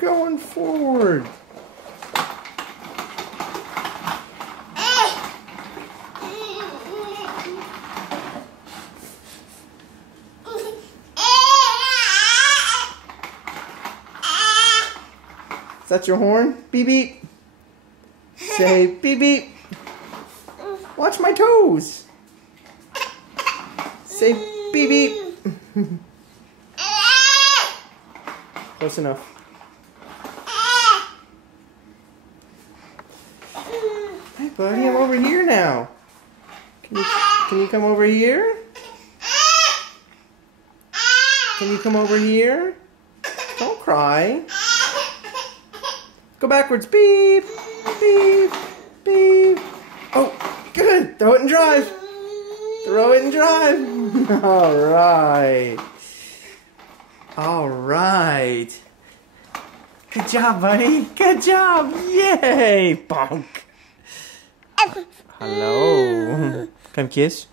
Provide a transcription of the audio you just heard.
going forward. Is that your horn? Beep beep. Say beep beep. Watch my toes. Say beep beep. Close enough. Hey buddy, I'm over here now. Can you come over here? Can you come over here? Don't cry. Go backwards. Beep, beep, beep. Oh, good. Throw it and drive. Throw it and drive. All right. All right. Good job, buddy. Good job. Yay. Bonk. Hello. Come kiss.